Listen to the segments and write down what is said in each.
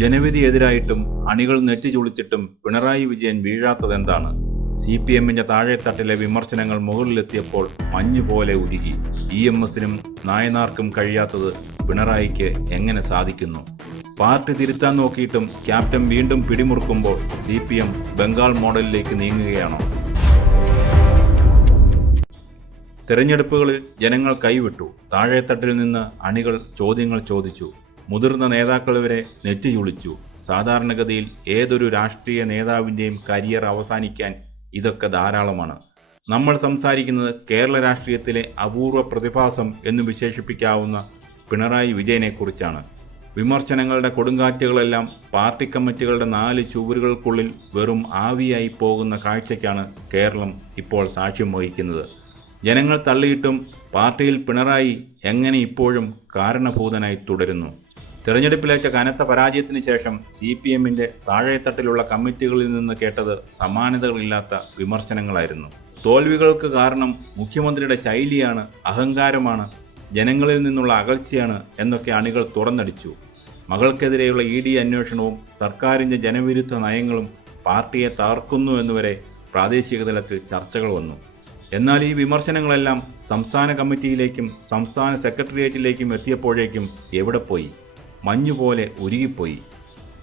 ജനവിധി അണികൾ നെറ്റി ചുളിച്ചിട്ടും പിണറായി വിജയൻ വീഴാത്തതെന്താണ്? CPM-ന്റെ താഴെത്തട്ടിലെ വിമർശനങ്ങൾ മുകളിലെത്തിയപ്പോൾ മഞ്ഞുപോലെ ഉരുകി. EMS-നും നായനാർക്കും കഴിയാത്തത് പിണറായിക്ക് എങ്ങനെ സാധിക്കുന്നു? പാർട്ടി തിരുത്താൻ നോക്കിയിട്ടും ക്യാപ്റ്റൻ വീണ്ടും പിടിമുറുക്കുമ്പോൾ CPM ബംഗാൾ മോഡലിലേക്ക് നീങ്ങുകയാണോ? തെരഞ്ഞെടുപ്പുകളിൽ ജനങ്ങൾ കൈവിട്ടു. താഴെത്തട്ടിൽ നിന്ന് അണികൾ ചോദ്യങ്ങൾ ചോദിച്ചു. മുതിർന്ന നേതാക്കൾ വരെ നെറ്റിചുളിച്ചു. സാധാരണഗതിയിൽ ഏതൊരു രാഷ്ട്രീയ നേതാവിൻ്റെയും കരിയർ അവസാനിക്കാൻ ഇതൊക്കെ ധാരാളമാണ്. നമ്മൾ സംസാരിക്കുന്നത് കേരള രാഷ്ട്രീയത്തിലെ അപൂർവ പ്രതിഭാസം എന്ന് വിശേഷിപ്പിക്കാവുന്ന പിണറായി വിജയനെക്കുറിച്ചാണ്. വിമർശനങ്ങളുടെ കൊടുങ്കാറ്റുകളെല്ലാം പാർട്ടി കമ്മിറ്റികളുടെ 4 ചുവരുകൾക്കുള്ളിൽ വെറും ആവിയായി പോകുന്ന കാഴ്ചയ്ക്കാണ് കേരളം ഇപ്പോൾ സാക്ഷ്യം വഹിക്കുന്നത്. ജനങ്ങൾ തള്ളിയിട്ടും പാർട്ടിയിൽ പിണറായി എങ്ങനെ ഇപ്പോഴും കാരണഭൂതനായി തുടരുന്നു? തെരഞ്ഞെടുപ്പിലേറ്റ കനത്ത പരാജയത്തിന് ശേഷം CPM-ന്റെ താഴെത്തട്ടിലുള്ള കമ്മിറ്റികളിൽ നിന്ന് കേട്ടത് സമാനതകളില്ലാത്ത വിമർശനങ്ങളായിരുന്നു. തോൽവികൾക്ക് കാരണം മുഖ്യമന്ത്രിയുടെ ശൈലിയാണ്, അഹങ്കാരമാണ്, ജനങ്ങളിൽ നിന്നുള്ള അകൽച്ചയാണ് എന്നൊക്കെ അണികൾ തുറന്നടിച്ചു. മകൾക്കെതിരെയുള്ള ED അന്വേഷണവും സർക്കാരിൻ്റെ ജനവിരുദ്ധ നയങ്ങളും പാർട്ടിയെ തകർക്കുന്നു എന്നുവരെ പ്രാദേശിക തലത്തിൽ ചർച്ചകൾ വന്നു. എന്നാൽ ഈ വിമർശനങ്ങളെല്ലാം സംസ്ഥാന കമ്മിറ്റിയിലേക്കും സംസ്ഥാന സെക്രട്ടേറിയറ്റിലേക്കും എത്തിയപ്പോഴേക്കും എവിടെ പോയി? മഞ്ഞുപോലെ ഉരുകിപ്പോയി.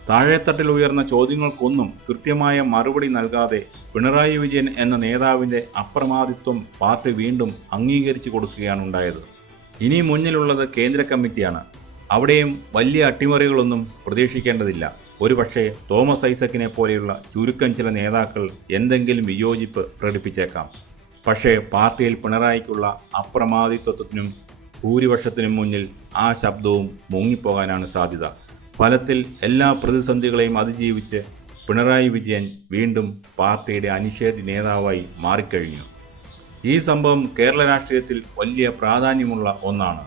താഴെത്തട്ടിൽ ഉയർന്ന ചോദ്യങ്ങൾക്കൊന്നും കൃത്യമായ മറുപടി നൽകാതെ പിണറായി വിജയൻ എന്ന നേതാവിൻ്റെ അപ്രമാദിത്വം പാർട്ടി വീണ്ടും അംഗീകരിച്ചു കൊടുക്കുകയാണ് ഉണ്ടായത്. ഇനി മുന്നിലുള്ളത് കേന്ദ്ര കമ്മിറ്റിയാണ്. അവിടെയും വലിയ അട്ടിമറികളൊന്നും പ്രതീക്ഷിക്കേണ്ടതില്ല. ഒരുപക്ഷെ തോമസ് ഐസക്കിനെ പോലെയുള്ള ചുരുക്കം ചില നേതാക്കൾ എന്തെങ്കിലും വിയോജിപ്പ് പ്രകടിപ്പിച്ചേക്കാം. പക്ഷേ പാർട്ടിയിൽ പിണറായിക്കുള്ള അപ്രമാദിത്വത്തിനും ഭൂരിപക്ഷത്തിനും മുന്നിൽ ആ ശബ്ദവും മുങ്ങിപ്പോകാനാണ് സാധ്യത. ഫലത്തിൽ എല്ലാ പ്രതിസന്ധികളെയും അതിജീവിച്ച് പിണറായി വിജയൻ വീണ്ടും പാർട്ടിയുടെ അനിഷേധ്യ നേതാവായി മാറിക്കഴിഞ്ഞു. ഈ സംഭവം കേരള രാഷ്ട്രീയത്തിൽ വലിയ പ്രാധാന്യമുള്ള ഒന്നാണ്.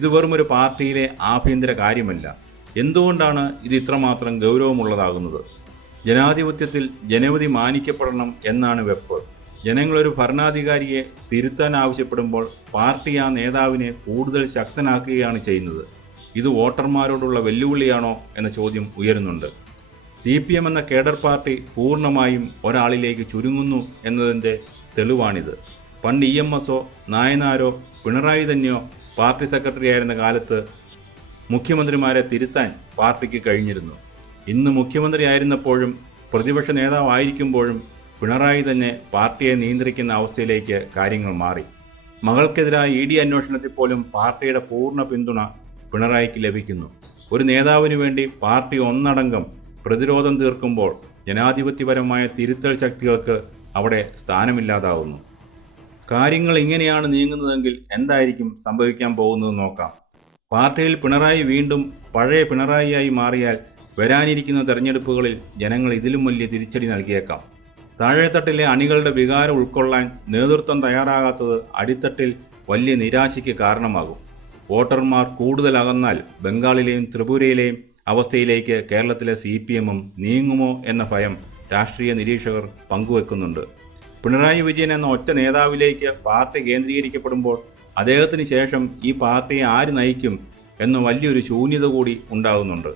ഇത് വെറുമൊരു പാർട്ടിയിലെ ആഭ്യന്തര കാര്യമല്ല. എന്തുകൊണ്ടാണ് ഇത് ഇത്രമാത്രം ഗൗരവമുള്ളതാകുന്നത്? ജനാധിപത്യത്തിൽ ജനവിധി മാനിക്കപ്പെടണം എന്നാണ് വെപ്പ്. ജനങ്ങളൊരു ഭരണാധികാരിയെ തിരുത്താൻ ആവശ്യപ്പെടുമ്പോൾ പാർട്ടി ആ നേതാവിനെ കൂടുതൽ ശക്തനാക്കുകയാണ് ചെയ്യുന്നത്. ഇത് വോട്ടർമാരോടുള്ള വെല്ലുവിളിയാണോ എന്ന ചോദ്യം ഉയരുന്നുണ്ട്. CPM എന്ന കേഡർ പാർട്ടി പൂർണ്ണമായും ഒരാളിലേക്ക് ചുരുങ്ങുന്നു എന്നതിൻ്റെ തെളിവാണിത്. പണ്ട് EMS-ഓ നായനാരോ പിണറായി തന്നെയോ പാർട്ടി സെക്രട്ടറി ആയിരുന്ന കാലത്ത് മുഖ്യമന്ത്രിമാരെ തിരുത്താൻ പാർട്ടിക്ക് കഴിഞ്ഞിരുന്നു. ഇന്ന് മുഖ്യമന്ത്രി ആയിരുന്നപ്പോഴും പ്രതിപക്ഷ നേതാവായിരിക്കുമ്പോഴും പിണറായി തന്നെ പാർട്ടിയെ നിയന്ത്രിക്കുന്ന അവസ്ഥയിലേക്ക് കാര്യങ്ങൾ മാറി. മകൾക്കെതിരായ ED അന്വേഷണത്തിൽ പോലും പാർട്ടിയുടെ പൂർണ്ണ പിന്തുണ പിണറായിക്ക് ലഭിക്കുന്നു. ഒരു നേതാവിനു വേണ്ടി പാർട്ടി ഒന്നടങ്കം പ്രതിരോധം തീർക്കുമ്പോൾ ജനാധിപത്യപരമായ തിരുത്തൽ ശക്തികൾക്ക് അവിടെ സ്ഥാനമില്ലാതാവുന്നു. കാര്യങ്ങൾ ഇങ്ങനെയാണ് നീങ്ങുന്നതെങ്കിൽ എന്തായിരിക്കും സംഭവിക്കാൻ പോകുന്നത് നോക്കാം. പാർട്ടിയിൽ പിണറായി വീണ്ടും പഴയ പിണറായിയായി മാറിയാൽ വരാനിരിക്കുന്ന തെരഞ്ഞെടുപ്പുകളിൽ ജനങ്ങൾ ഇതിലും വലിയ തിരിച്ചടി നൽകിയേക്കാം. താഴെത്തട്ടിലെ അണികളുടെ വികാരം ഉൾക്കൊള്ളാൻ നേതൃത്വം തയ്യാറാകാത്തത് അടിത്തട്ടിൽ വലിയ നിരാശയ്ക്ക് കാരണമാകും. വോട്ടർമാർ കൂടുതൽ അകന്നാൽ ബംഗാളിലെയും ത്രിപുരയിലെയും അവസ്ഥയിലേക്ക് കേരളത്തിലെ CPM-ഉം നീങ്ങുമോ എന്ന ഭയം രാഷ്ട്രീയ നിരീക്ഷകർ പങ്കുവെക്കുന്നുണ്ട്. പിണറായി വിജയൻ എന്ന ഒറ്റ നേതാവിലേക്ക് പാർട്ടി കേന്ദ്രീകരിക്കപ്പെടുമ്പോൾ അദ്ദേഹത്തിന് ശേഷം ഈ പാർട്ടിയെ ആര് നയിക്കും എന്ന വലിയൊരു ശൂന്യത കൂടി ഉണ്ടാകുന്നുണ്ട്.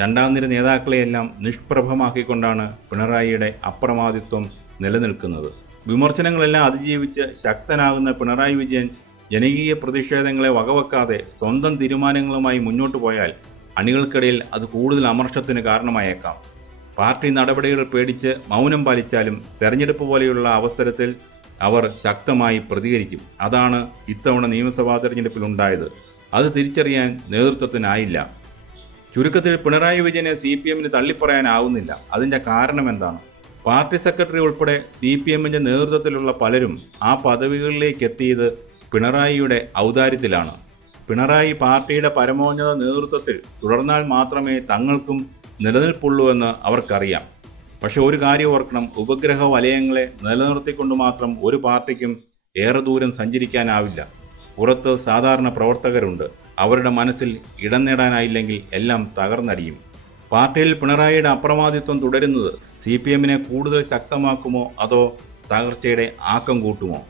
രണ്ടാം നിര നേതാക്കളെയെല്ലാം നിഷ്പ്രഭമാക്കിക്കൊണ്ടാണ് പിണറായിയുടെ അപ്രമാദിത്വം നിലനിൽക്കുന്നത്. വിമർശനങ്ങളെല്ലാം അതിജീവിച്ച് ശക്തനാകുന്ന പിണറായി വിജയൻ ജനകീയ പ്രതിഷേധങ്ങളെ വകവെക്കാതെ സ്വന്തം തീരുമാനങ്ങളുമായി മുന്നോട്ടു പോയാൽ അണികൾക്കിടയിൽ അത് കൂടുതൽ അമർഷത്തിന് കാരണമായേക്കാം. പാർട്ടി നടപടികൾ പേടിച്ച് മൗനം പാലിച്ചാലും തെരഞ്ഞെടുപ്പ് പോലെയുള്ള അവസരത്തിൽ അവർ ശക്തമായി പ്രതികരിക്കും. അതാണ് ഇത്തവണ നിയമസഭാ തെരഞ്ഞെടുപ്പിൽ ഉണ്ടായത്. അത് തിരിച്ചറിയാൻ നേതൃത്വത്തിനായില്ല. ചുരുക്കത്തിൽ പിണറായി വിജയനെ CPM-ന് തള്ളിപ്പറയാനാവുന്നില്ല. അതിൻ്റെ കാരണം എന്താണ്? പാർട്ടി സെക്രട്ടറി ഉൾപ്പെടെ CPM-ന്റെ നേതൃത്വത്തിലുള്ള പലരും ആ പദവികളിലേക്ക് എത്തിയത് പിണറായിയുടെ ഔദാര്യത്തിലാണ്. പിണറായി പാർട്ടിയുടെ പരമോന്നത നേതൃത്വത്തിൽ തുടർന്നാൽ മാത്രമേ തങ്ങൾക്കും നിലനിൽപ്പുള്ളൂ എന്ന് അവർക്കറിയാം. പക്ഷെ ഒരു കാര്യം ഓർക്കണം, ഉപഗ്രഹ വലയങ്ങളെ നിലനിർത്തിക്കൊണ്ട് മാത്രം ഒരു പാർട്ടിക്കും ഏറെ ദൂരം സഞ്ചരിക്കാനാവില്ല. പുറത്ത് സാധാരണ പ്രവർത്തകരുണ്ട്. അവരുടെ മനസ്സിൽ ഇടം നേടാനായില്ലെങ്കിൽ എല്ലാം തകർന്നടിയും. പാർട്ടിയിൽ പിണറായിയുടെ അപ്രമാദിത്വം തുടരുന്നത് CPM-നെ കൂടുതൽ ശക്തമാക്കുമോ അതോ തകർച്ചയുടെ ആക്കം കൂട്ടുമോ?